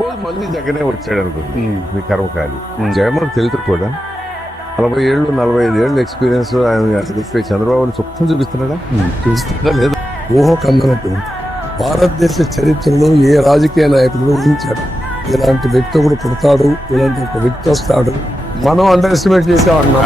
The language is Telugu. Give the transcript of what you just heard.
సపోజ్ మళ్ళీ జగనే వచ్చాడు అనుకోండి, మీ కర్మకాలి జగన్మోహన్ తెలుసు కూడా 40 ఏళ్ళు 45 ఏళ్ళు ఎక్స్పీరియన్స్ ఆయన చెప్పి చంద్రబాబుని సొప్పం చూపిస్తున్నాడా? చూపిస్తున్నాడా లేదా? ఊహకందనట్టు భారతదేశ చరిత్రలో ఏ రాజకీయ నాయకుడు ఊహించాడు ఇలాంటి వ్యక్తి ఒకడు పుడతాడు, ఇలాంటి ఒక వ్యక్తి వస్తాడు. మనం అండర్ ఎస్టిమేట్ చేసామన్నా